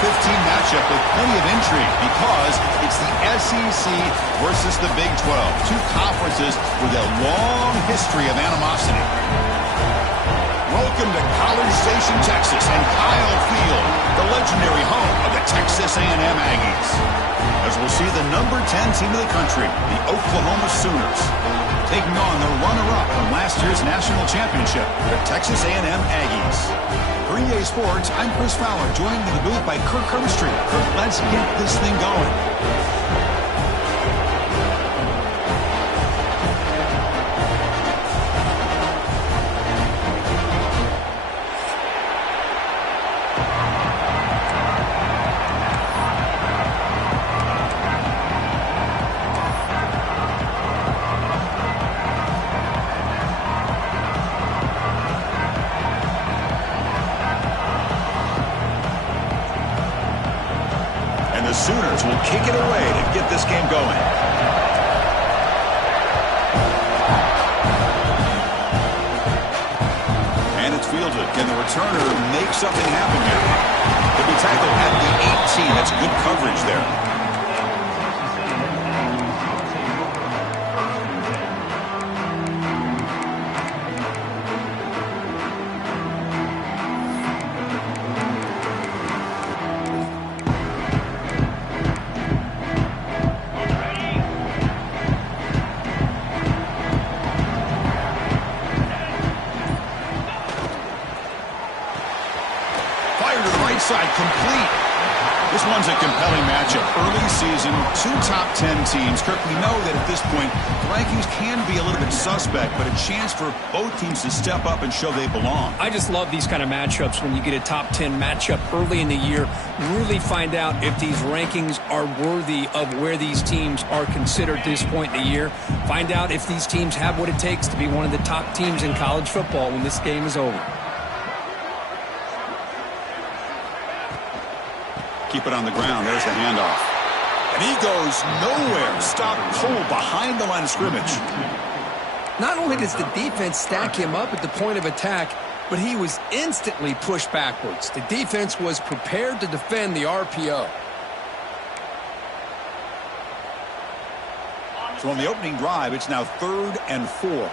15 matchup with plenty of intrigue because it's the SEC versus the Big 12. Two conferences with a long history of animosity. Welcome to College Station, Texas, and Kyle Field, the legendary home of the Texas A&M Aggies. As we'll see the number 10 team of the country, the Oklahoma Sooners, taking on the runner-up from last year's national championship, the Texas A&M Aggies. For EA Sports, I'm Chris Fowler, joined in the booth by Kirk Herbstreit. Kirk, let's get this thing going. The Sooners will kick it away to get this game going. And it's fielded. Can the returner make something happen here? He'll be tackled at the 18. That's good coverage there. Side complete. This one's a compelling matchup. Early season, two top 10 teams. Kirk, we know that at this point, the rankings can be a little bit suspect, but a chance for both teams to step up and show they belong. I just love these kind of matchups when you get a top 10 matchup early in the year. Really find out if these rankings are worthy of where these teams are considered at this point in the year. Find out if these teams have what it takes to be one of the top teams in college football when this game is over. Keep it on the ground. There's the handoff. And he goes nowhere. Stopped cold behind the line of scrimmage. Not only does the defense stack him up at the point of attack, but he was instantly pushed backwards. The defense was prepared to defend the RPO. So on the opening drive, it's now 3rd and 4.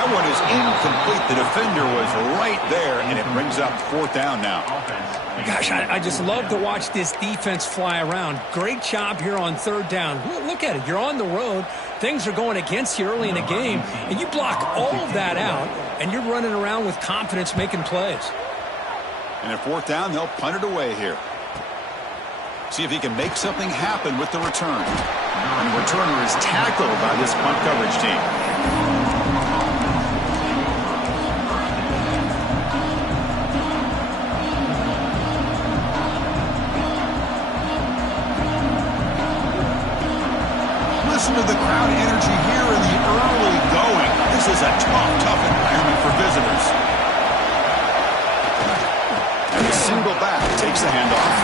That one is incomplete. The defender was right there, and it brings up 4th down now. Gosh, I just love to watch this defense fly around. Great job here on 3rd down. Look at it. You're on the road. Things are going against you early in the game, and you block all of that out, and you're running around with confidence making plays. And at 4th down, they'll punt it away here. See if he can make something happen with the return. And the returner is tackled by this punt coverage team. Listen to the crowd energy here in the early going. This is a tough environment for visitors. And the single back takes the handoff.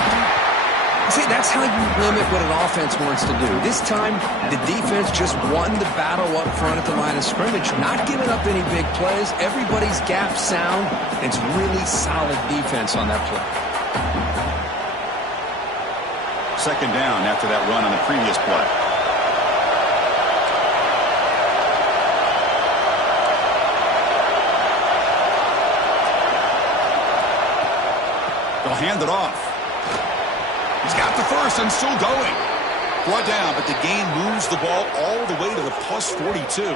See, that's how you limit what an offense wants to do. This time, the defense just won the battle up front at the line of scrimmage, not giving up any big plays. Everybody's gap sound. It's really solid defense on that play. 2nd down after that run on the previous play. They'll hand it off. He's got the first and still going. Brought down, but the gain moves the ball all the way to the +42.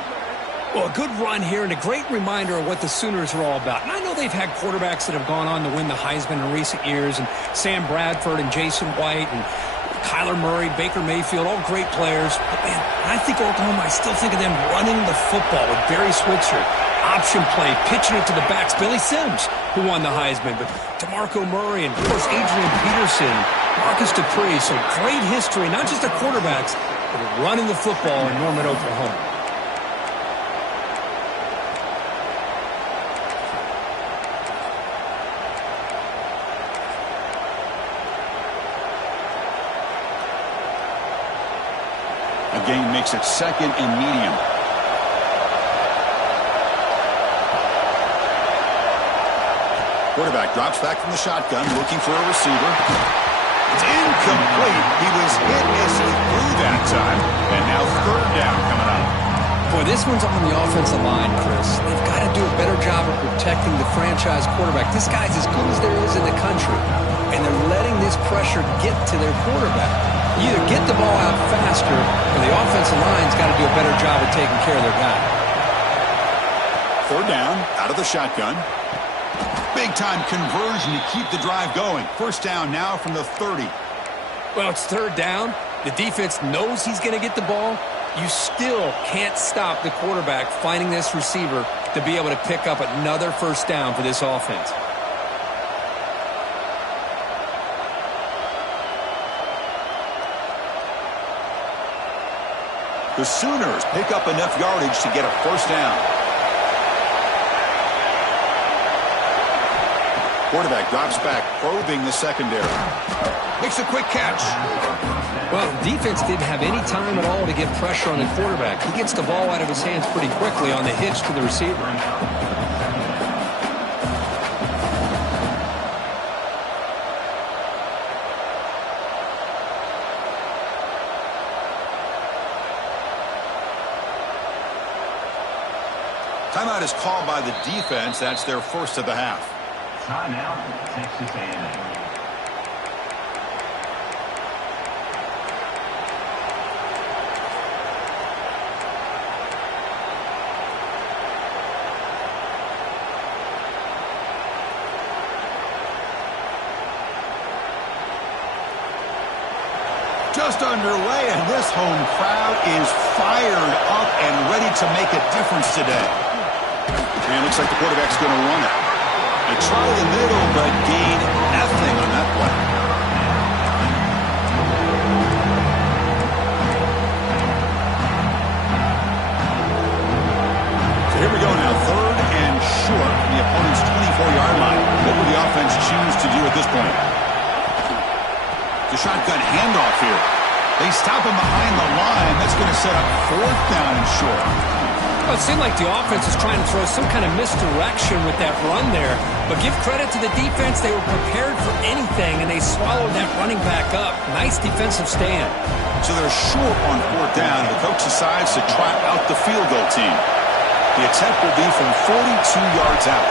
Well, a good run here and a great reminder of what the Sooners are all about. And I know they've had quarterbacks that have gone on to win the Heisman in recent years, and Sam Bradford and Jason White and Kyler Murray, Baker Mayfield, all great players. But, man, when I think Oklahoma, I still think of them running the football with Barry Switzer. Option play, pitching it to the backs. Billy Sims, who won the Heisman, but DeMarco Murray and, of course, Adrian Peterson, Marcus Dupree. So great history, not just the quarterbacks, but running the football in Norman, Oklahoma. A gain makes it 2nd and medium. Quarterback drops back from the shotgun, looking for a receiver. It's incomplete. He was hit as he threw that time. And now third down coming up. Boy, this one's on the offensive line, Chris. They've got to do a better job of protecting the franchise quarterback. This guy's as good as there is in the country, and they're letting this pressure get to their quarterback. You either get the ball out faster, or the offensive line's got to do a better job of taking care of their guy. Third down, out of the shotgun. Big-time conversion to keep the drive going. First down now from the 30. Well, it's third down. The defense knows he's going to get the ball. You still can't stop the quarterback finding this receiver to be able to pick up another first down for this offense. The Sooners pick up enough yardage to get a first down. Quarterback drops back, probing the secondary. Makes a quick catch. Well, defense didn't have any time at all to get pressure on the quarterback. He gets the ball out of his hands pretty quickly on the hitch to the receiver. Timeout is called by the defense. That's their first of the half. Timeout, Texas A&M. Just underway, and this home crowd is fired up and ready to make a difference today. And it looks like the quarterback's going to run it. They try the middle, but gain nothing on that play. So here we go now, third and short from the opponent's 24-yard line. What will the offense choose to do at this point? The shotgun handoff here. They stop him behind the line. That's going to set up fourth down and short. Well, it seemed like the offense was trying to throw some kind of misdirection with that run there. But give credit to the defense. They were prepared for anything, and they swallowed that running back up. Nice defensive stand. So they're short on fourth down, and the coach decides to try out the field goal team. The attempt will be from 42 yards out.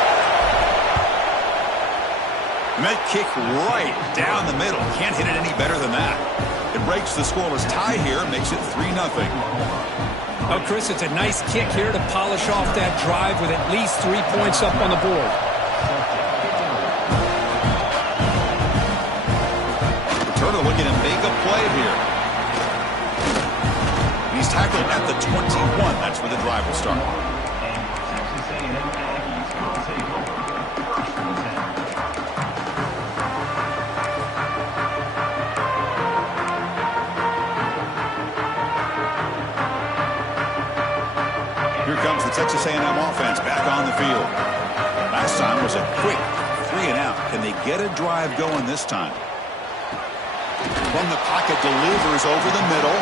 And that kick right down the middle. Can't hit it any better than that. It breaks the scoreless tie here, makes it 3-0. Oh, Chris, it's a nice kick here to polish off that drive with at least 3 points up on the board. Returner looking to make a play here. He's tackled at the 21. That's where the drive will start. Here comes the Texas A&M offense back on the field. Last time was a quick 3-and-out. Can they get a drive going this time? From the pocket, delivers over the middle.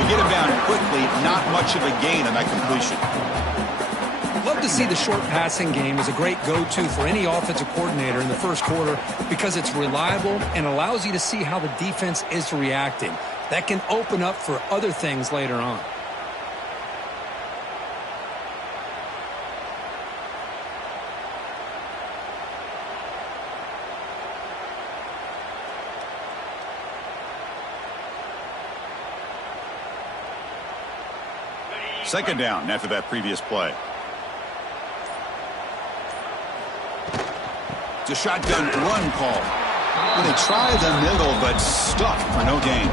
They get him down quickly. Not much of a gain on that completion. Love to see the short passing game as a great go-to for any offensive coordinator in the first quarter because it's reliable and allows you to see how the defense is reacting. That can open up for other things later on. Second down after that previous play. It's a shotgun run call. They try the middle, but stuck for no gain.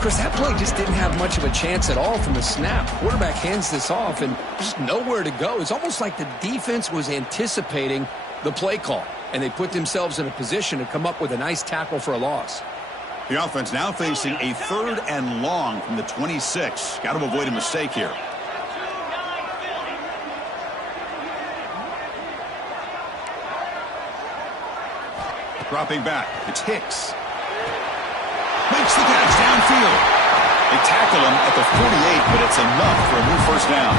Chris, that play just didn't have much of a chance at all from the snap. Quarterback hands this off and just nowhere to go. It's almost like the defense was anticipating the play call, and they put themselves in a position to come up with a nice tackle for a loss. The offense now facing a third and long from the 26. Got to avoid a mistake here. Dropping back, it's Hicks. Makes the catch downfield. They tackle him at the 48, but it's enough for a new first down.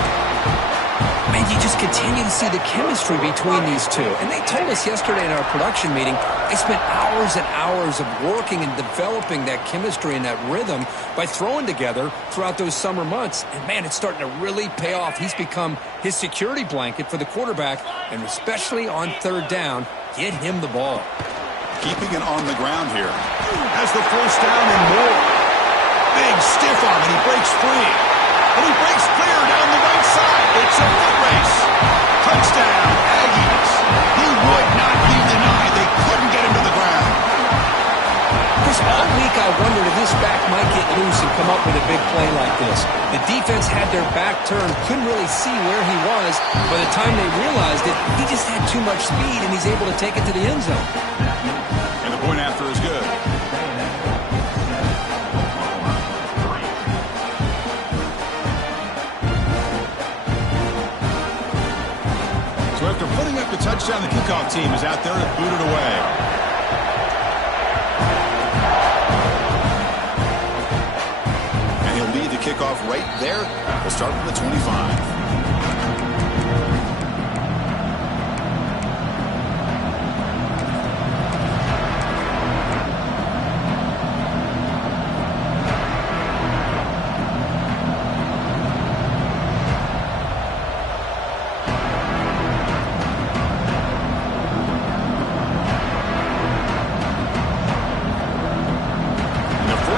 Man, you just continue to see the chemistry between these two. And they told us yesterday in our production meeting, they spent hours and hours of working and developing that chemistry and that rhythm by throwing together throughout those summer months. And, man, it's starting to really pay off. He's become his security blanket for the quarterback, and especially on third down, get him the ball. Keeping it on the ground here. Has the first down and more. Big stiff arm, and he breaks free. And he breaks clear down the right side. It's a foot race. Touchdown, Aggies. He would not be denied. They couldn't get him to the ground. Chris, all week I wondered if this back might get loose and come up with a big play like this. The defense had their back turned, couldn't really see where he was. By the time they realized it, he just had too much speed, and he's able to take it to the end zone. And the point after is good. So after putting up the touchdown, the kickoff team is out there to boot it away. And he'll lead the kickoff right there. We'll start from the 25.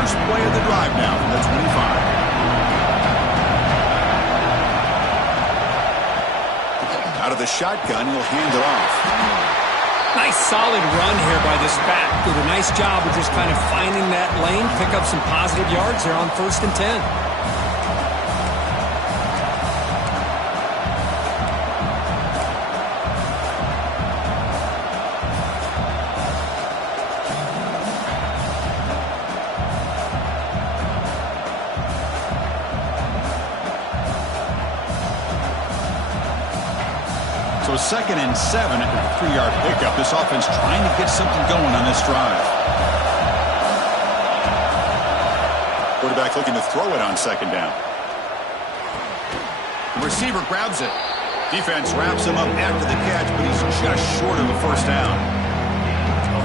Play of the drive now from the 25. Out of the shotgun, he'll hand it off. Nice solid run here by this back. Did a nice job of just kind of finding that lane, pick up some positive yards here on 1st and 10. So 2nd and 7 at the 3-yard pickup. This offense trying to get something going on this drive. Quarterback looking to throw it on 2nd down. The receiver grabs it. Defense wraps him up after the catch, but he's just short of the 1st down.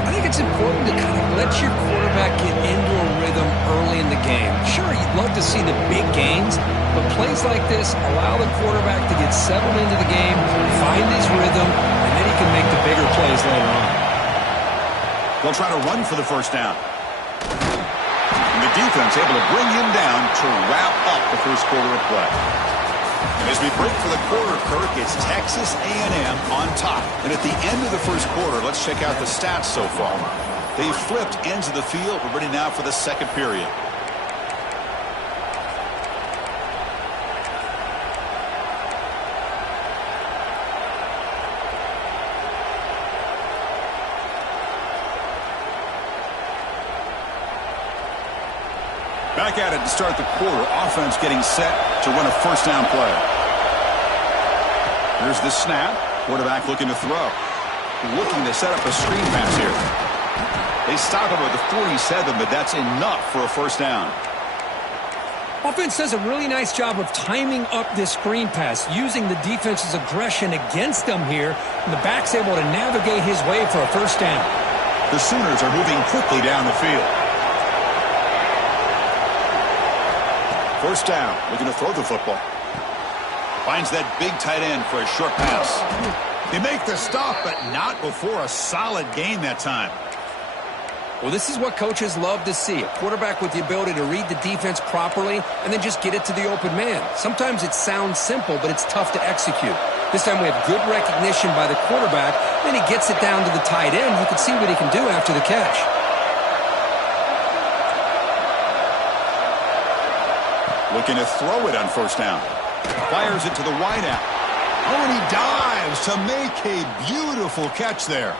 I think it's important to kind of let your quarterback get into a rhythm early in the game. Sure, you'd love to see the big gains, but plays like this allow the quarterback to get settled into the game, find his rhythm, and then he can make the bigger plays later on. They'll try to run for the 1st down. And the defense able to bring him down to wrap up the 1st quarter of play. And as we break for the quarter, Kirk, it's Texas A&M on top. And at the end of the 1st quarter, let's check out the stats so far. They flipped ends of the field. We're ready now for the 2nd period. Back at it to start the quarter. Offense getting set to run a 1st down play. Here's the snap. Quarterback looking to throw. Looking to set up a screen pass here. They stop him at the 47, but that's enough for a 1st down. Offense does a really nice job of timing up this screen pass, using the defense's aggression against them here, and the back's able to navigate his way for a 1st down. The Sooners are moving quickly down the field. 1st down, looking to throw the football. Finds that big tight end for a short pass. They make the stop, but not before a solid gain that time. Well, this is what coaches love to see. A quarterback with the ability to read the defense properly and then just get it to the open man. Sometimes it sounds simple, but it's tough to execute. This time we have good recognition by the quarterback, then he gets it down to the tight end. You can see what he can do after the catch. Looking to throw it on 1st down. Fires it to the wideout. Oh, and he dives to make a beautiful catch there.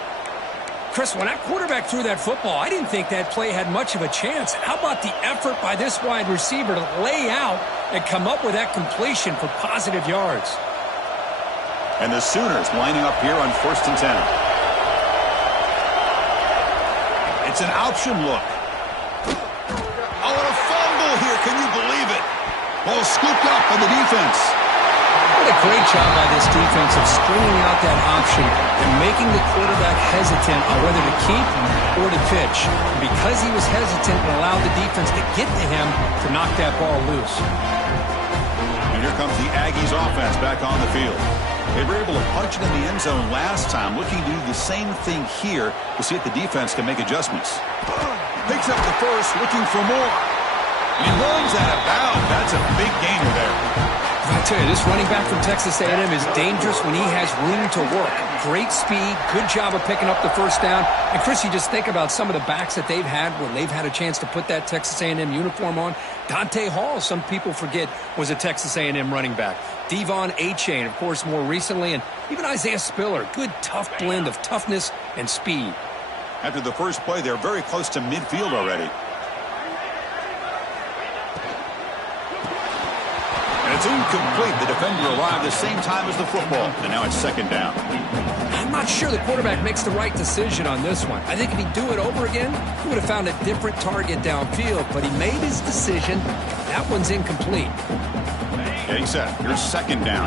Chris, when that quarterback threw that football, I didn't think that play had much of a chance. How about the effort by this wide receiver to lay out and come up with that completion for positive yards? And the Sooners lining up here on 1st and 10. It's an option look. Oh, and a fumble here. Can you believe it? Ball scooped up by the defense. What a great job by this defense of stringing out that option and making the quarterback hesitant on whether to keep or to pitch. And because he was hesitant, it allowed the defense to get to him to knock that ball loose. And here comes the Aggies offense back on the field. They were able to punch it in the end zone last time, looking to do the same thing here to see if the defense can make adjustments. Picks up the first, looking for more. And he runs out of bounds. That's a big gainer there. I tell you, this running back from Texas A&M is dangerous when he has room to work. Great speed, good job of picking up the first down. And, Chris, you just think about some of the backs that they've had when they've had a chance to put that Texas A&M uniform on. Dante Hall, some people forget, was a Texas A&M running back. Devon Achane, of course, more recently. And even Isaiah Spiller, good, tough blend of toughness and speed. After the first play, they're very close to midfield already. And it's incomplete. The defender arrived the same time as the football, and now it's second down. I'm not sure the quarterback makes the right decision on this one. I think if he'd do it over again, he would have found a different target downfield, but he made his decision. That one's incomplete. Yeah, he said, here's second down.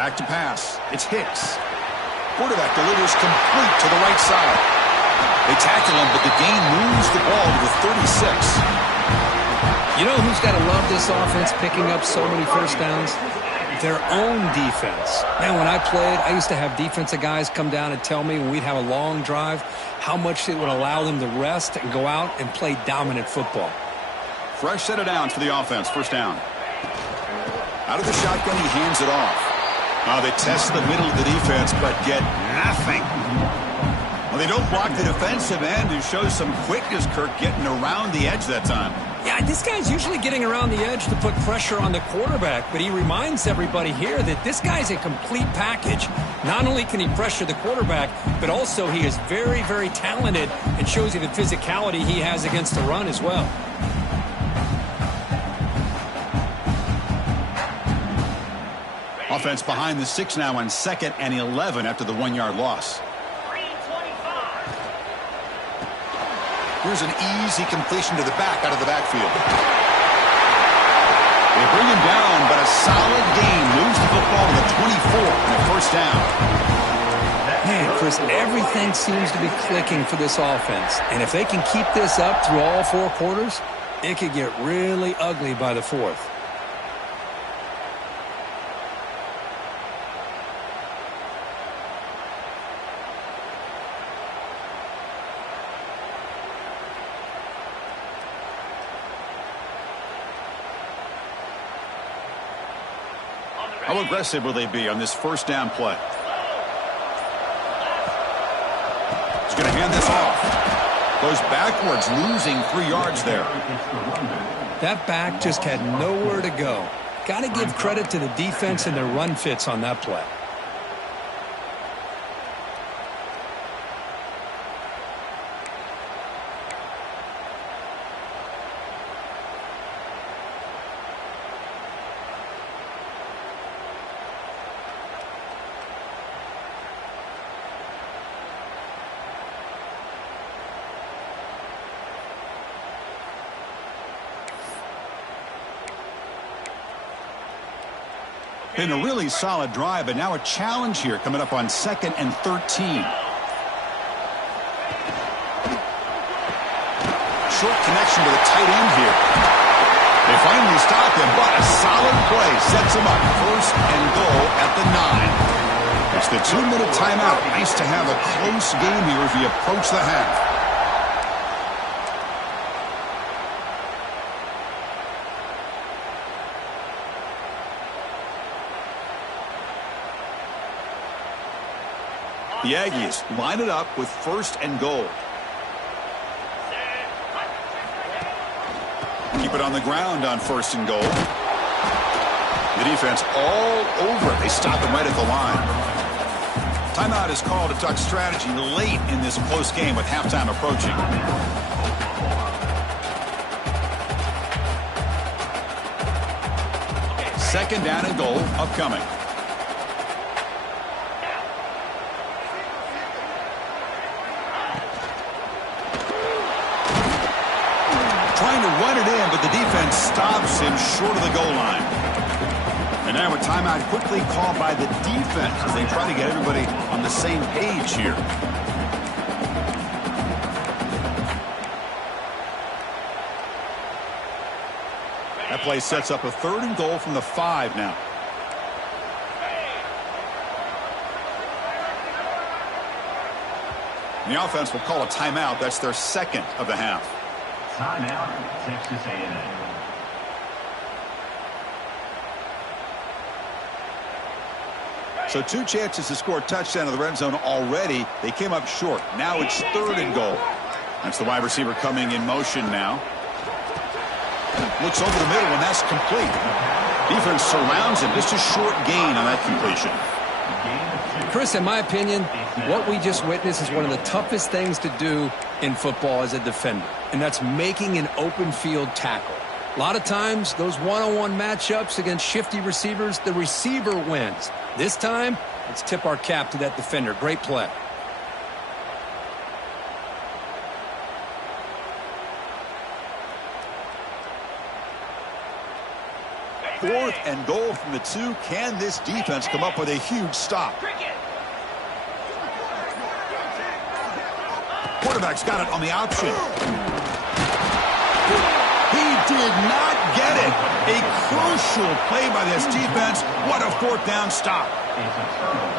Back to pass. It's Hicks. Quarterback delivers complete to the right side. They tackle him, but the gain moves the ball to the 36. You know who's got to love this offense picking up so many first downs? Their own defense. Man, when I played, I used to have defensive guys come down and tell me when we'd have a long drive how much it would allow them to rest and go out and play dominant football. Fresh set of downs for the offense. First down. Out of the shotgun, he hands it off. They test the middle of the defense, but get nothing. Well, they don't block the defensive end and show some quickness, Kirk, getting around the edge that time. Yeah, this guy's usually getting around the edge to put pressure on the quarterback, but he reminds everybody here that this guy's a complete package. Not only can he pressure the quarterback, but also he is very, very talented and shows you the physicality he has against the run as well. Offense behind the 6 now on 2nd and 11 after the 1-yard loss. Here's an easy completion to the back out of the backfield. They bring him down, but a solid gain moves the football to the 24 and a first down. Man, Chris, everything seems to be clicking for this offense. And if they can keep this up through all 4 quarters, it could get really ugly by the 4th. How aggressive will they be on this first down play? He's going to hand this off. Goes backwards, losing 3 yards there. That back just had nowhere to go. Got to give credit to the defense and their run fits on that play. Been a really solid drive, but now a challenge here coming up on 2nd and 13. Short connection to the tight end here. They finally stop him, but a solid play sets him up. 1st and goal at the 9. It's the 2-minute timeout. Nice to have a close game here as we approach the half. The Aggies line it up with 1st and goal. Keep it on the ground on 1st and goal. The defense all over it. They stop him right at the line. Timeout is called to talk strategy late in this close game with halftime approaching. Second down and goal upcoming. trying to run it in, but the defense stops him short of the goal line. And now a timeout quickly called by the defense as they try to get everybody on the same page here. That play sets up a 3rd and goal from the 5 now. And the offense will call a timeout. That's their 2nd of the half. Timeout, Texas A&M. So 2 chances to score a touchdown in the red zone already. They came up short. Now it's 3rd and goal. That's the wide receiver coming in motion now. Looks over the middle, and that's complete. Defense surrounds him. Just a short gain on that completion. Chris, in my opinion, what we just witnessed is one of the toughest things to do in football as a defender, and that's making an open field tackle. A lot of times, those one-on-one matchups against shifty receivers, the receiver wins. This time, let's tip our cap to that defender. Great play. 4th and goal from the 2. Can this defense come up with a huge stop? Quarterback's got it on the option. He did not get it. A crucial play by this defense. What a 4th down stop.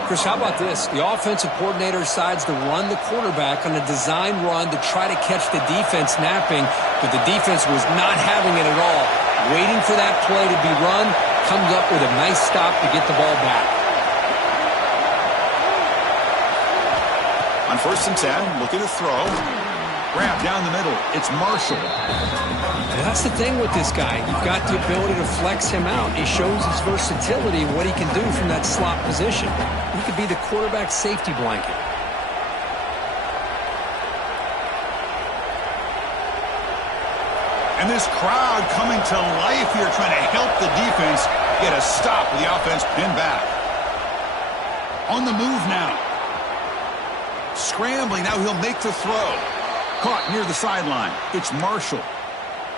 Chris, how about this? The offensive coordinator decides to run the quarterback on a design run to try to catch the defense napping, but the defense was not having it at all. Waiting for that play to be run, comes up with a nice stop to get the ball back. On 1st and 10, looking to throw. Grab down the middle. It's Marshall. And that's the thing with this guy. You've got the ability to flex him out. He shows his versatility and what he can do from that slot position. He could be the quarterback safety blanket. And this crowd coming to life here, trying to help the defense get a stop with the offense pinned back. On the move now. Scrambling, now he'll make the throw. Caught near the sideline. It's Marshall.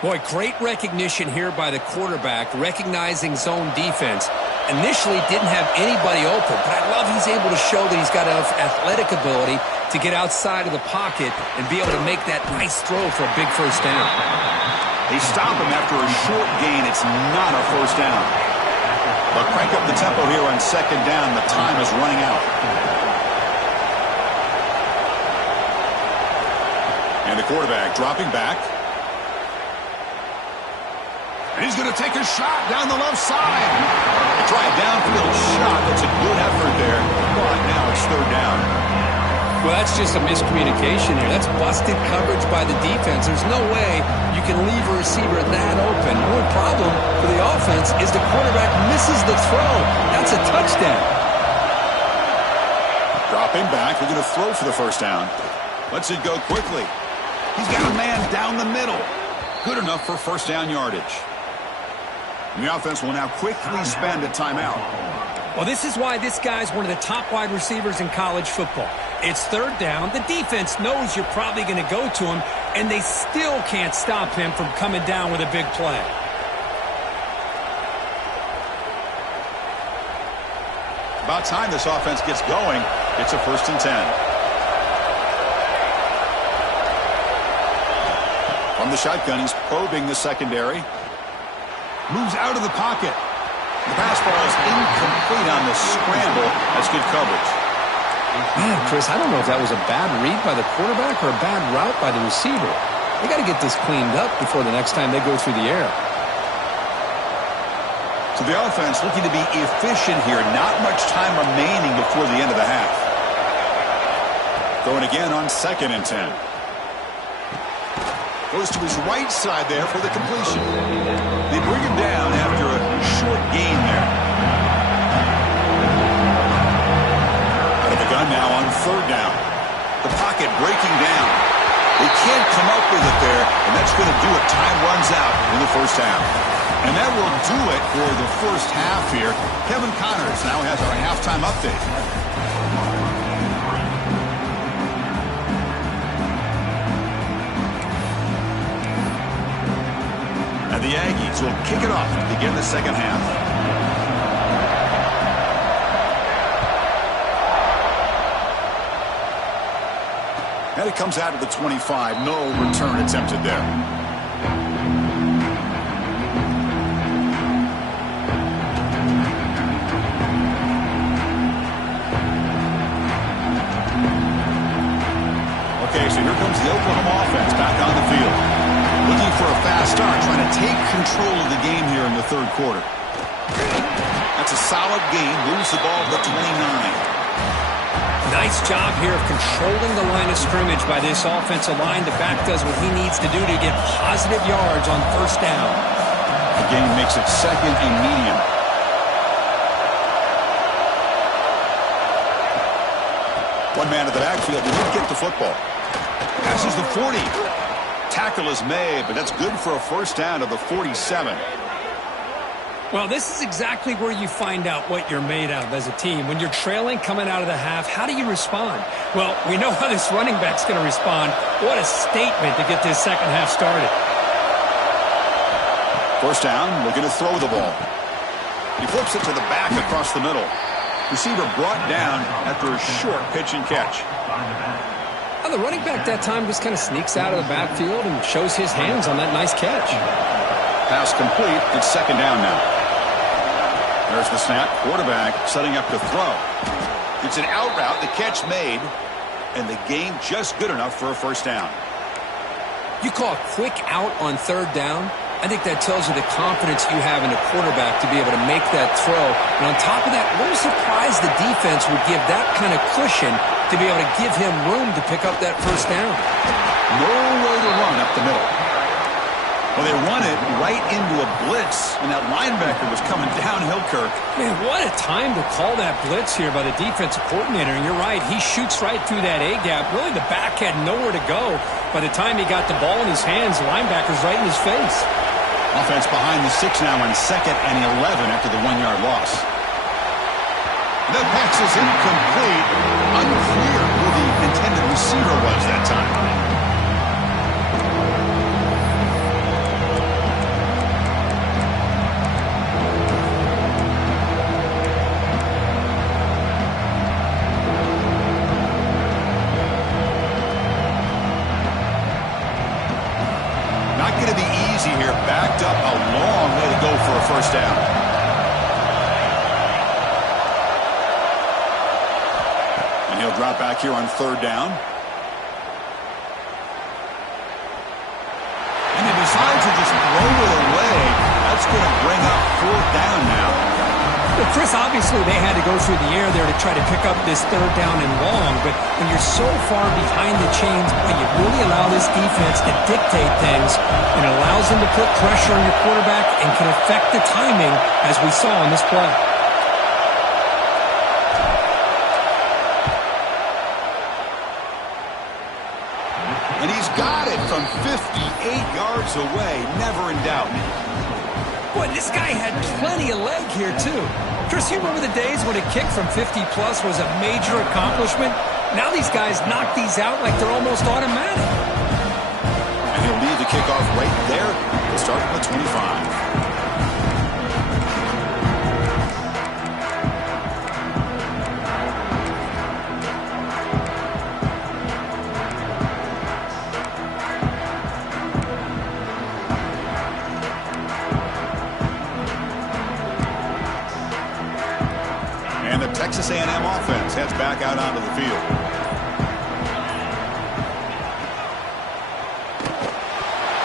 Boy, great recognition here by the quarterback, recognizing zone defense. Initially didn't have anybody open, but I love he's able to show that he's got enough athletic ability to get outside of the pocket and be able to make that nice throw for a big 1st down. They stop him after a short gain. It's not a 1st down. But crank up the tempo here on 2nd down. The time is running out. And the quarterback dropping back. And he's going to take a shot down the left side. They try a downfield shot. That's a good effort there. But now it's 3rd down. Well, that's just a miscommunication here. That's busted coverage by the defense. There's no way you can leave a receiver that open. The only problem for the offense is the quarterback misses the throw. That's a touchdown. Dropping back. They're going to throw for the 1st down. Lets it go quickly. He's got a man down the middle. Good enough for 1st down yardage. And the offense will now quickly spend a timeout. Well, this is why this guy's one of the top wide receivers in college football. It's 3rd down. The defense knows you're probably going to go to him, and they still can't stop him from coming down with a big play. About time this offense gets going. It's a 1st and 10. From the shotgun, he's probing the secondary. Moves out of the pocket. The pass ball is incomplete on the scramble. That's good coverage. Man, Chris, I don't know if that was a bad read by the quarterback or a bad route by the receiver. They got to get this cleaned up before the next time they go through the air. So the offense looking to be efficient here. Not much time remaining before the end of the half. Going again on 2nd and 10. Goes to his right side there for the completion. They bring him down after a short gain there. Out of the gun now on 3rd down. The pocket breaking down. They can't come up with it there, and that's going to do it. Time runs out in the 1st half. And that will do it for the 1st half here. Kevin Connors now has our halftime update. offense will kick it off to begin the second half. And it comes out of the 25. No return attempted there. Okay, so here comes the Oklahoma offense back on the field. Looking for a fast start, trying to take control of the game here in the third quarter. That's a solid game. Moves the ball to the 29. Nice job here of controlling the line of scrimmage by this offensive line. The back does what he needs to do to get positive yards on first down. The game makes it second and medium. One man at the backfield did not get the football. Passes the 40. Tackle is made, but that's good for a first down to the 47. Well, this is exactly where you find out what you're made of as a team. When you're trailing coming out of the half, how do you respond? Well, we know how this running back's going to respond. What a statement to get this second half started. First down, looking to throw the ball. He flips it to the back across the middle. Receiver brought down after a short pitch and catch. Well, the running back that time just kind of sneaks out of the backfield and shows his hands on that nice catch. Pass complete. It's second down now. There's the snap. Quarterback setting up to throw. It's an out route. The catch made. And the game just good enough for a first down. You call a quick out on third down? I think that tells you the confidence you have in the quarterback to be able to make that throw. And on top of that, what a surprise the defense would give that kind of cushion to be able to give him room to pick up that first down. No way to run up the middle. Well, they run it right into a blitz, and that linebacker was coming downhill, Kirk. Man, what a time to call that blitz here by the defensive coordinator. And you're right, he shoots right through that A-gap. Really, the back had nowhere to go. By the time he got the ball in his hands, the linebacker's right in his face. Offense behind the 6 now on 2nd and 11 after the 1-yard loss. The pass is incomplete. Unclear who the intended receiver was that time. Not going to be easy here. Backed up a long way to go for a first down. And he'll drop back here on third down. And he decides to just throw it away. That's going to bring up fourth down now. Well, Chris, obviously they had to go through the air there to try to pick up this third down and long, but when you're so far behind the chains, you really allow this defense to dictate things, and it allows them to put pressure on your quarterback and can affect the timing, as we saw in this play. And he's got it from 58 yards away, never in doubt. Boy, this guy had plenty of leg here, too. Chris, you remember the days when a kick from 50-plus was a major accomplishment? Now these guys knock these out like they're almost automatic. And he'll leave the kickoff right there. He'll start at the 25. Texas A&M offense heads back out onto the field.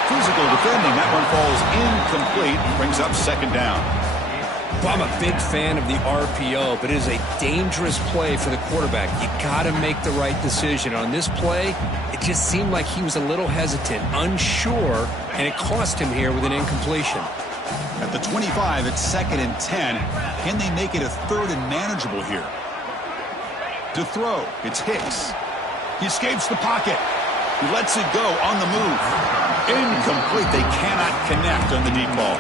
Physical defending. That one falls incomplete. Brings up second down. Well, I'm a big fan of the RPO, but it is a dangerous play for the quarterback. You got to make the right decision. On this play, it just seemed like he was a little hesitant, unsure, and it cost him here with an incompletion. At the 25, it's 2nd and 10. Can they make it a 3rd and manageable here? To throw, it's Hicks. He escapes the pocket. He lets it go on the move. Incomplete. They cannot connect on the deep ball.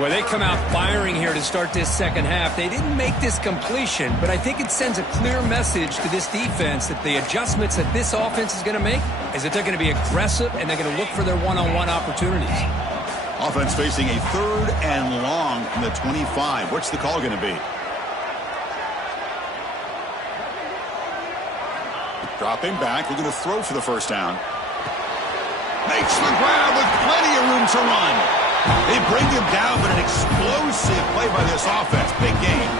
Well, they come out firing here to start this second half. They didn't make this completion, but I think it sends a clear message to this defense that the adjustments that this offense is going to make is that they're going to be aggressive and they're going to look for their one-on-one opportunities. Offense facing a 3rd and long from the 25. What's the call going to be? Dropping back, looking to throw for the first down. Makes the grab with plenty of room to run. They bring him down, but an explosive play by this offense. Big game.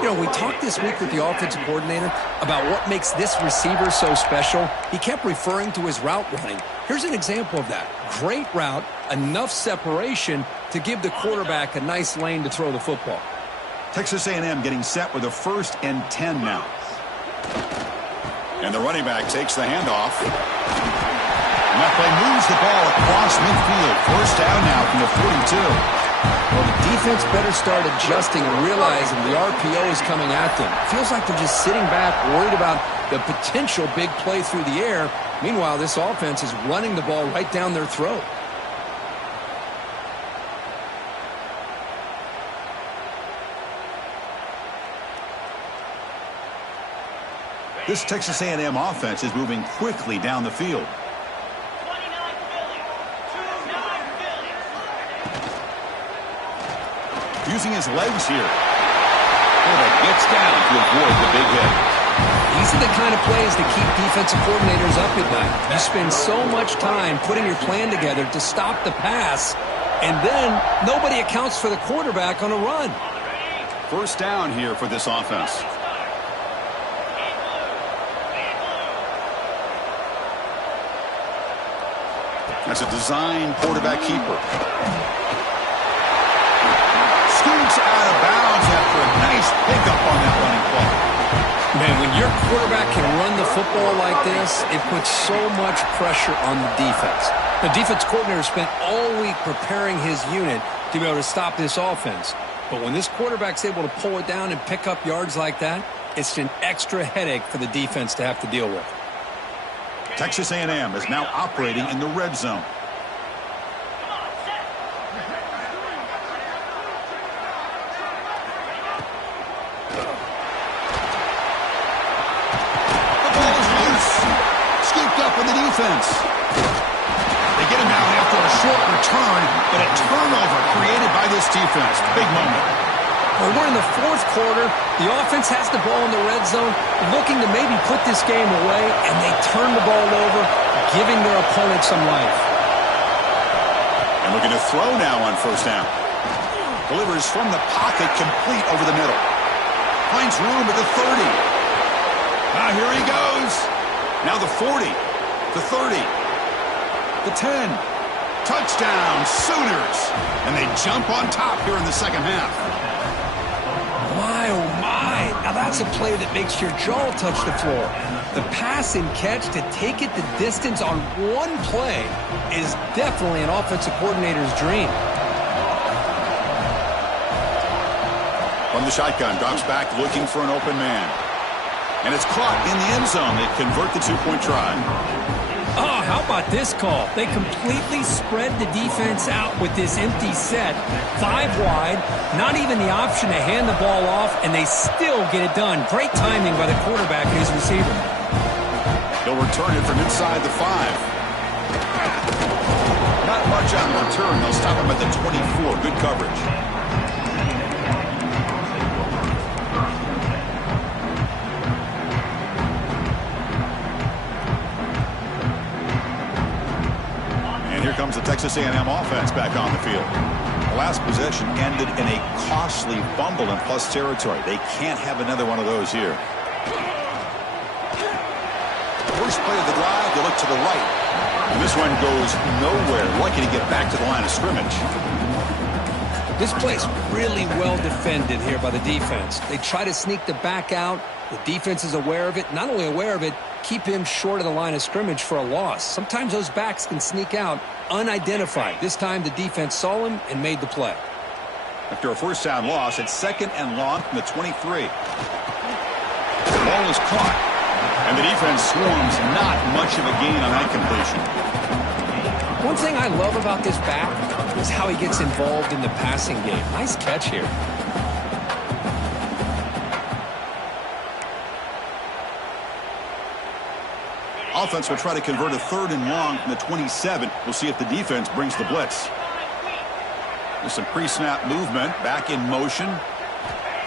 You know, we talked this week with the offensive coordinator about what makes this receiver so special. He kept referring to his route running. Here's an example of that. Great route, enough separation to give the quarterback a nice lane to throw the football. Texas A&M getting set with a 1st and 10 now. And the running back takes the handoff. And that play moves the ball across midfield. 1st down now from the 42. Well, the defense better start adjusting and realizing the RPO is coming at them. Feels like they're just sitting back, worried about the potential big play through the air. Meanwhile, this offense is running the ball right down their throat. This Texas A&M offense is moving quickly down the field. Using his legs here. Quarterback gets down to avoid the big hit. These are the kind of plays that keep defensive coordinators up at night. You spend so much time putting your plan together to stop the pass, and then nobody accounts for the quarterback on a run. 1st down here for this offense. That's a design quarterback keeper. Scoots out of bounds after a nice pickup on that running play. Man, when your quarterback can run the football like this, it puts so much pressure on the defense. The defense coordinator spent all week preparing his unit to be able to stop this offense. But when this quarterback's able to pull it down and pick up yards like that, it's an extra headache for the defense to have to deal with. Texas A&M is now operating in the red zone. The ball is loose. Scooped up in the defense. They get him out after a short return, but a turnover created by this defense. Big moment. Well, we're in the 4th quarter. The offense has the ball in the red zone, looking to maybe put this game away, and they turn the ball over, giving their opponent some life. And looking to throw now on 1st down. Delivers from the pocket, complete over the middle. Finds room at the 30. Now here he goes. Now the 40, the 30, the 10. Touchdown, Sooners. And they jump on top here in the 2nd half. My, oh my. Now that's a play that makes your jaw touch the floor. The pass and catch to take it the distance on one play is definitely an offensive coordinator's dream. From the shotgun, drops back looking for an open man. And it's caught in the end zone. They convert the 2-point try. Oh, how about this call? They completely spread the defense out with this empty set. 5 wide, not even the option to hand the ball off, and they still get it done. Great timing by the quarterback and his receiver. He'll return it from inside the 5. Not much on the return. They'll stop him at the 24. Good coverage. Here comes the Texas A&M offense back on the field. The last possession ended in a costly fumble in plus territory. They can't have another one of those here. First play of the drive, they look to the right. And this one goes nowhere. Lucky to get back to the line of scrimmage. This play's really well defended here by the defense. They try to sneak the back out. The defense is aware of it. Not only aware of it, keep him short of the line of scrimmage for a loss. Sometimes those backs can sneak out unidentified. This time the defense saw him and made the play. After a 1st down loss, it's 2nd and long from the 23. The ball is caught, and the defense swarms not much of a gain on that completion. One thing I love about this back is how he gets involved in the passing game. Nice catch here. Offense will try to convert a 3rd and long from the 27. We'll see if the defense brings the blitz. There's some pre-snap movement. Back in motion.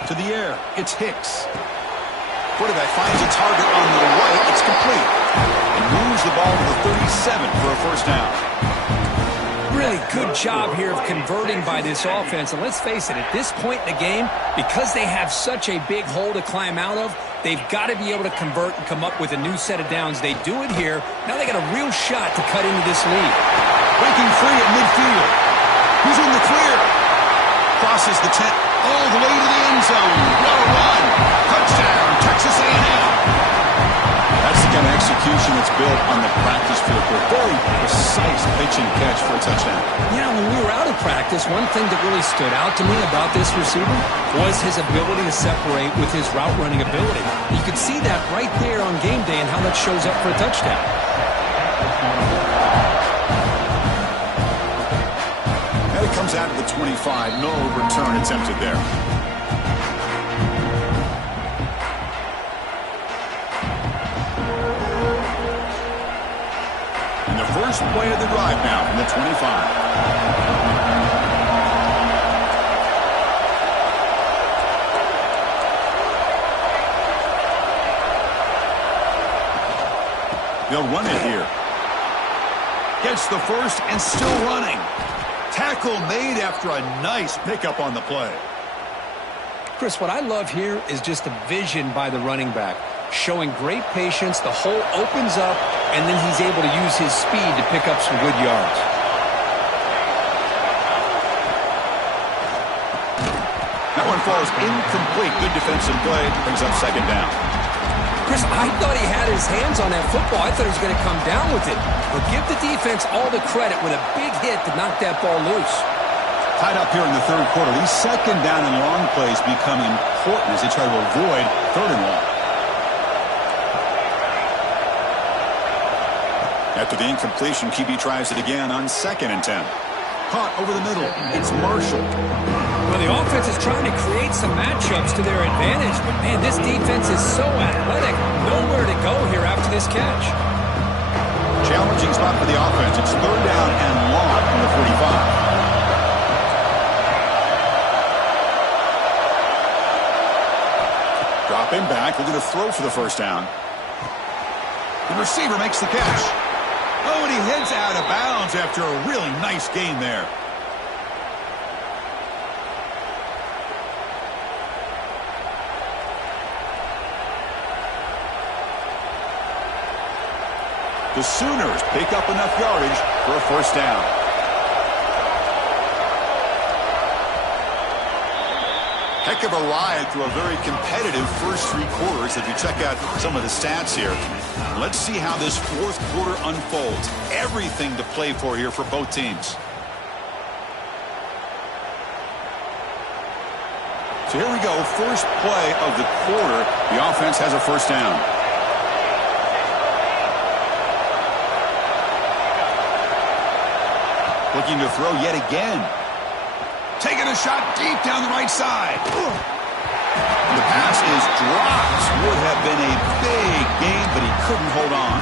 To the air. It's Hicks. Quarterback finds a target on the right. It's complete. And moves the ball to the 37 for a first down. Really good job here of converting by this offense. And let's face it, at this point in the game, because they have such a big hole to climb out of, they've got to be able to convert and come up with a new set of downs. They do it here. Now they got a real shot to cut into this lead. Breaking free at midfield. Who's in the clear? Crosses the 10 all the way to the end zone. What a run. Touchdown, Texas A&M. That's the kind of execution that's built on the practice field. A very precise pitch and catch for a touchdown. Yeah, when we were out of practice, one thing that really stood out to me about this receiver was his ability to separate with his route running ability. You could see that right there on game day and how that shows up for a touchdown. And it comes out of the 25. No return attempted there. First play of the drive now from the 25. They'll run it here. Gets the first and still running. Tackle made after a nice pickup on the play. Chris, what I love here is just the vision by the running back. Showing great patience, the hole opens up, and then he's able to use his speed to pick up some good yards. That one falls incomplete. Good defensive play. Brings up second down. Chris, I thought he had his hands on that football. I thought he was going to come down with it. But give the defense all the credit with a big hit to knock that ball loose. Tied up here in the third quarter. These second down and long plays become important as they try to avoid third and long. After the incompletion, QB tries it again on 2nd and 10. Caught over the middle. It's Marshall. Well, the offense is trying to create some matchups to their advantage, but, man, this defense is so athletic. Nowhere to go here after this catch. Challenging spot for the offense. It's third down and long from the 45. Dropping back. They're going to throw for the first down. The receiver makes the catch. Oh, and he heads out of bounds after a really nice gain there. The Sooners pick up enough yardage for a first down. Heck of a ride through a very competitive first three quarters. If you check out some of the stats here, let's see how this fourth quarter unfolds. Everything to play for here for both teams. So here we go. First play of the quarter. The offense has a first down. Looking to throw yet again. Taking a shot deep down the right side. The pass is dropped. Would have been a big gain, but he couldn't hold on.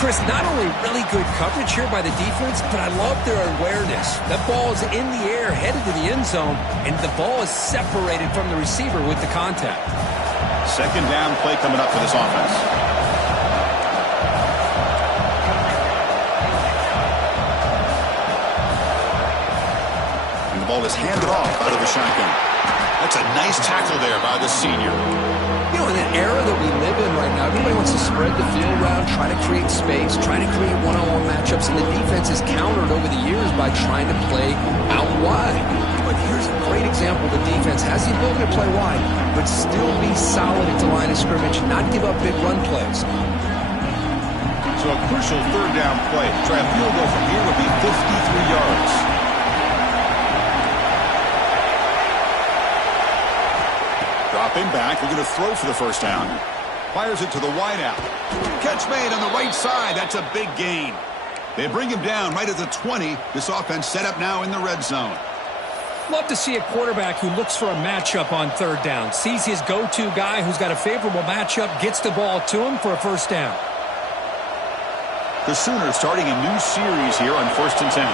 Chris, not only really good coverage here by the defense, but I love their awareness. That ball is in the air, headed to the end zone, and the ball is separated from the receiver with the contact. Second down play coming up for this offense. And the ball is handed off out of the shotgun. That's a nice tackle there by the senior. You know, in an era that we live in right now, everybody wants to spread the field around, try to create space, try to create one-on-one matchups, and the defense is countered over the years by trying to play out wide. But here's a great example. The defense has the ability to play wide, but still be solid at the line of scrimmage, not give up big run plays. So a crucial third down play. Try a field goal from here would be 53 yards. Dropping back, we're going to throw for the first down. Fires it to the wideout. Catch made on the right side. That's a big gain. They bring him down right at the 20. This offense set up now in the red zone. Love to see a quarterback who looks for a matchup on third down. Sees his go-to guy who's got a favorable matchup, gets the ball to him for a first down. The Sooners starting a new series here on 1st and 10.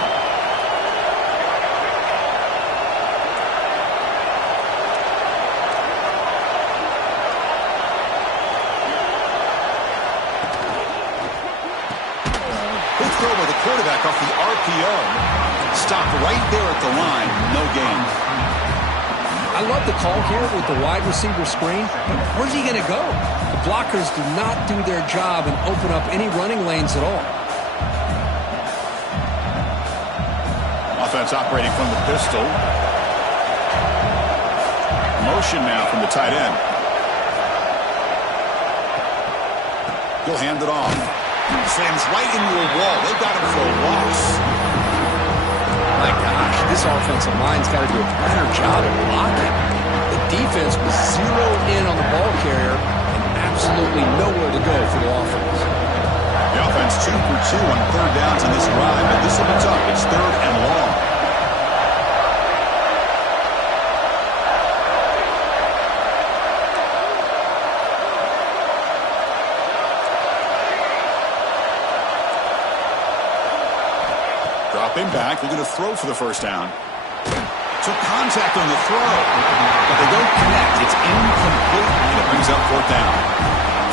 throw by the quarterback off the RPO. Stopped right there at the line. No gain. I love the call here with the wide receiver screen. But where's he going to go? The blockers do not do their job and open up any running lanes at all. Offense operating from the pistol. Motion now from the tight end. He'll hand it off. Slams right into a wall. They've got him for a loss. My gosh, this offensive line's got to do a better job of blocking. The defense was zeroed in on the ball carrier and absolutely nowhere to go for the offense. The offense 2 for 2 on third downs in this drive, but this will be tough. It's third and long. Dropping back, they're going to throw for the first down. Took contact on the throw, but they don't connect. It's incomplete, and it brings up fourth down.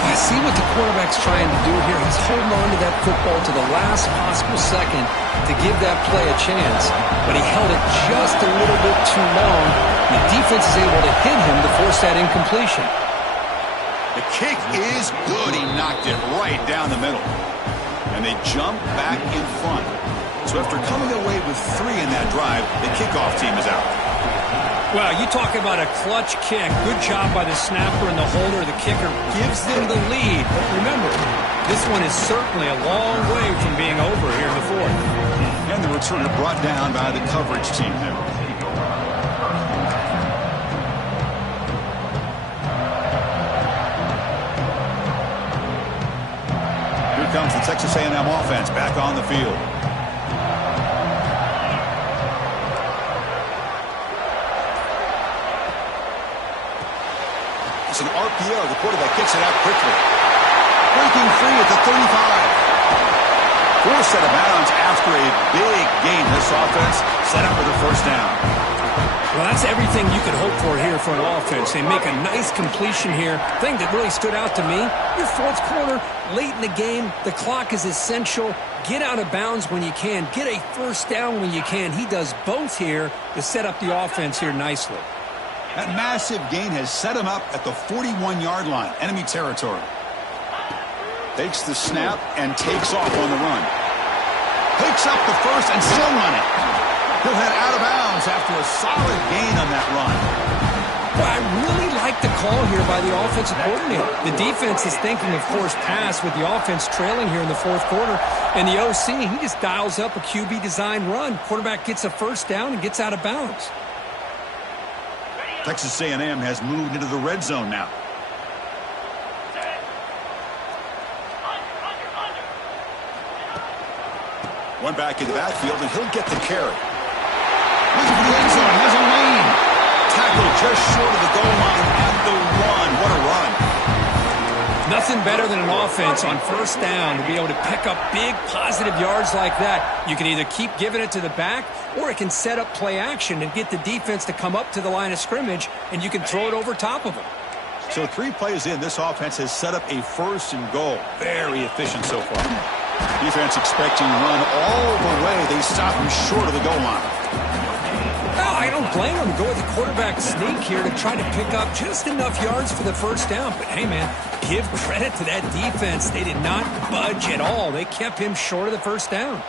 I see what the quarterback's trying to do here. He's holding on to that football to the last possible second to give that play a chance, but he held it just a little bit too long. The defense is able to hit him to force that incompletion. The kick is good. He knocked it right down the middle, and they jump back in front. So after coming away with 3 in that drive, the kickoff team is out. Well, you talk about a clutch kick. Good job by the snapper and the holder. The kicker gives them the lead. But remember, this one is certainly a long way from being over here in the fourth. And the returner brought down by the coverage team there. Here comes the Texas A&M offense back on the field. It's an RPO. The quarterback kicks it out quickly. Breaking free at the 35. Forced out of bounds after a big gain. This offense set up for the first down. Well, that's everything you could hope for here for an offense. They make a nice completion here. Thing that really stood out to me, your fourth quarter, late in the game, the clock is essential. Get out of bounds when you can. Get a first down when you can. He does both here to set up the offense here nicely. That massive gain has set him up at the 41-yard line, enemy territory. Takes the snap and takes off on the run. Picks up the first and still running. He'll head out of bounds after a solid gain on that run. Well, I really like the call here by the offensive coordinator. The defense is thinking, of course, pass with the offense trailing here in the fourth quarter. And the OC, he just dials up a QB design run. Quarterback gets a first down and gets out of bounds. Texas A&M has moved into the red zone now. One back in the backfield, and he'll get the carry. Looking for the end zone, has a lane. Tackle just short of the goal line at the one. What a run. Nothing better than an offense on first down to be able to pick up big positive yards like that. You can either keep giving it to the back, or it can set up play action and get the defense to come up to the line of scrimmage, and you can throw it over top of them. So 3 plays in, this offense has set up a first and goal. Very efficient so far. Defense expecting run all the way. They stop him short of the goal line. Well, I don't blame them to go with the quarterback sneak here to try to pick up just enough yards for the first down. But, hey, man, give credit to that defense. They did not budge at all. They kept him short of the first down.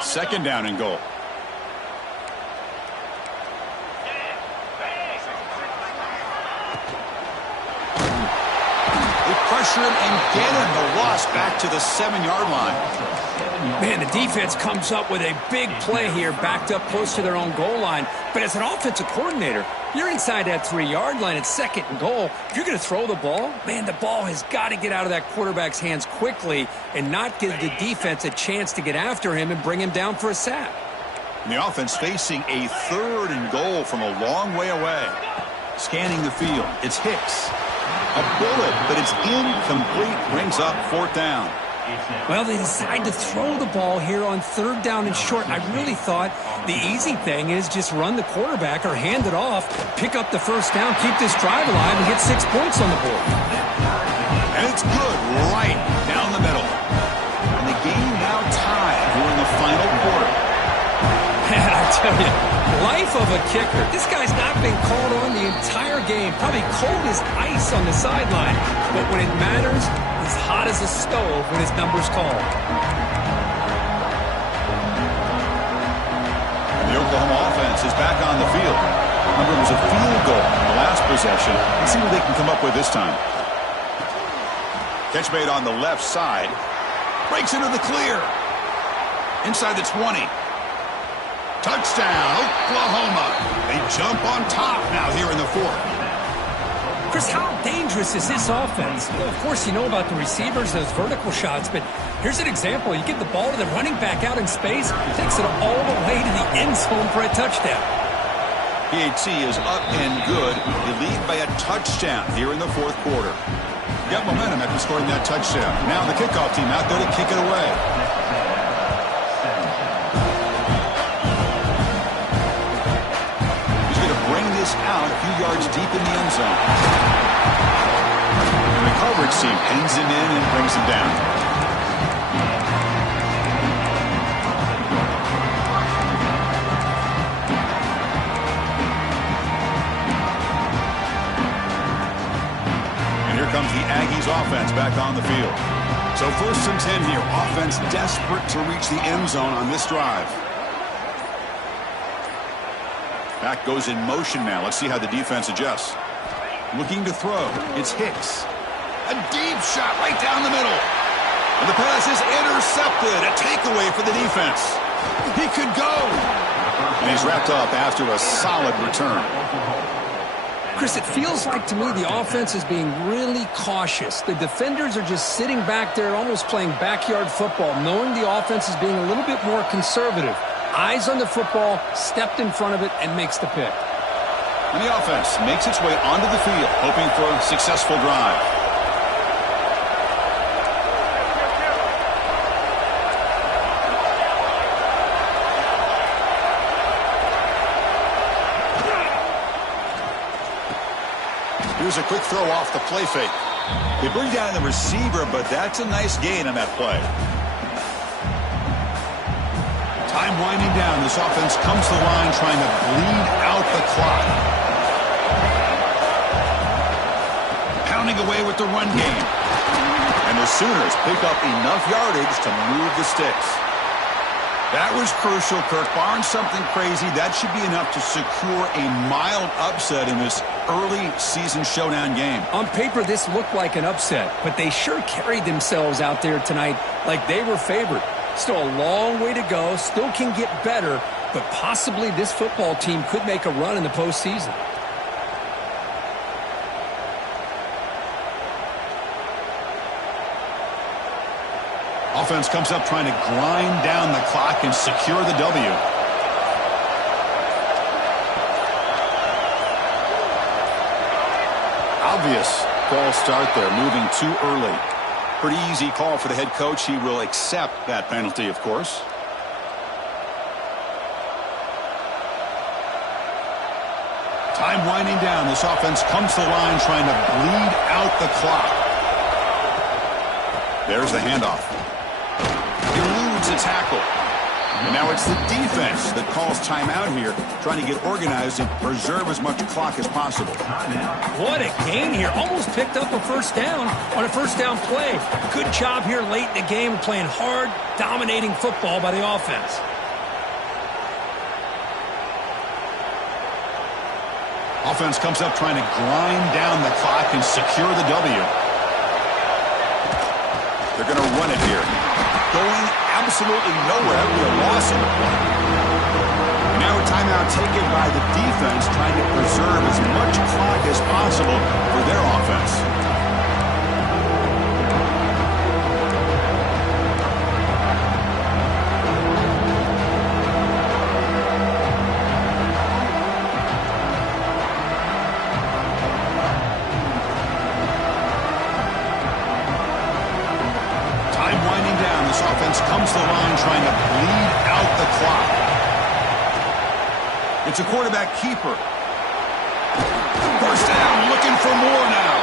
Second down and goal. Pressure him and get him. The loss back to the 7-yard line. Man, the defense comes up with a big play here, backed up close to their own goal line. But as an offensive coordinator, you're inside that 3-yard line at second and goal. If you're going to throw the ball, man, the ball has got to get out of that quarterback's hands quickly and not give the defense a chance to get after him and bring him down for a sack. And the offense facing a third and goal from a long way away. Scanning the field, it's Hicks. A bullet, but it's incomplete, brings up fourth down. Well, they decide to throw the ball here on 3rd down and short. I really thought the easy thing is just run the quarterback or hand it off, pick up the 1st down, keep this drive alive, and get 6 points on the board. And it's good right down the middle. And the game now tied here in the final quarter. Man, I tell you, life of a kicker. This guy's not been called on the entire game. Probably cold as ice on the sideline. But when it matters, he's hot as a stove when his number's called. And the Oklahoma offense is back on the field. Remember, it was a field goal in the last possession. Let's see what they can come up with this time. Catch made on the left side. Breaks into the clear. Inside the 20. Touchdown, Oklahoma. They jump on top now here in the 4th. Chris, how dangerous is this offense? Well, of course, you know about the receivers, those vertical shots, but here's an example. You get the ball to the running back out in space, takes it all the way to the end zone for a touchdown. PAT is up and good. They lead by a touchdown here in the 4th quarter. Got momentum after scoring that touchdown. Now the kickoff team out there to kick it away. Out a few yards deep in the end zone. And the coverage team pins him in and brings him down. And here comes the Aggies offense back on the field. So 1st and 10 here. Offense desperate to reach the end zone on this drive. Back goes in motion now. Let's see how the defense adjusts. Looking to throw. It's Hicks. A deep shot right down the middle. And the pass is intercepted. A takeaway for the defense. He could go. And he's wrapped up after a solid return. Chris, it feels like to me the offense is being really cautious. The defenders are just sitting back there almost playing backyard football, knowing the offense is being a little bit more conservative. Eyes on the football, stepped in front of it, and makes the pick. And the offense makes its way onto the field, hoping for a successful drive. Here's a quick throw off the play fake. They bring down the receiver, but that's a nice gain on that play. Time winding down. This offense comes to the line trying to bleed out the clock. Pounding away with the run game. And the Sooners pick up enough yardage to move the sticks. That was crucial, Kirk. Barring something crazy, that should be enough to secure a mild upset in this early season showdown game. On paper, this looked like an upset, but they sure carried themselves out there tonight like they were favored. Still a long way to go, still can get better, but possibly this football team could make a run in the postseason. Offense comes up trying to grind down the clock and secure the W. Obvious false start there, moving too early. Pretty easy call for the head coach. He will accept that penalty, of course. Time winding down. This offense comes to the line trying to bleed out the clock. There's the handoff. Eludes a tackle. And now it's the defense that calls timeout here, trying to get organized and preserve as much clock as possible. What a gain here. Almost picked up a 1st down on a 1st down play. Good job here late in the game, playing hard, dominating football by the offense. Offense comes up trying to grind down the clock and secure the W. They're going to run it here. Going absolutely nowhere after a loss in the play. Now a timeout taken by the defense trying to preserve as much clock as possible for their offense. It's a quarterback keeper. First down, looking for more now.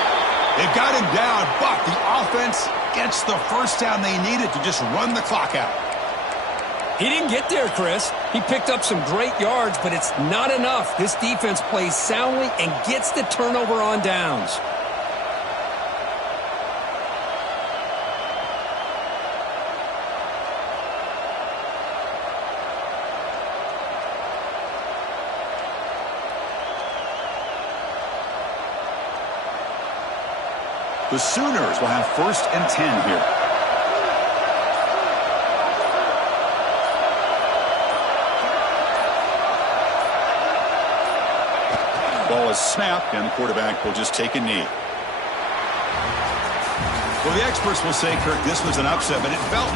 They've got him down, but the offense gets the first down they needed to just run the clock out. He didn't get there, Chris. He picked up some great yards, but it's not enough. This defense plays soundly and gets the turnover on downs. The Sooners will have 1st and 10 here. Ball is snapped, and the quarterback will just take a knee. Well, the experts will say, Kirk, this was an upset, but it felt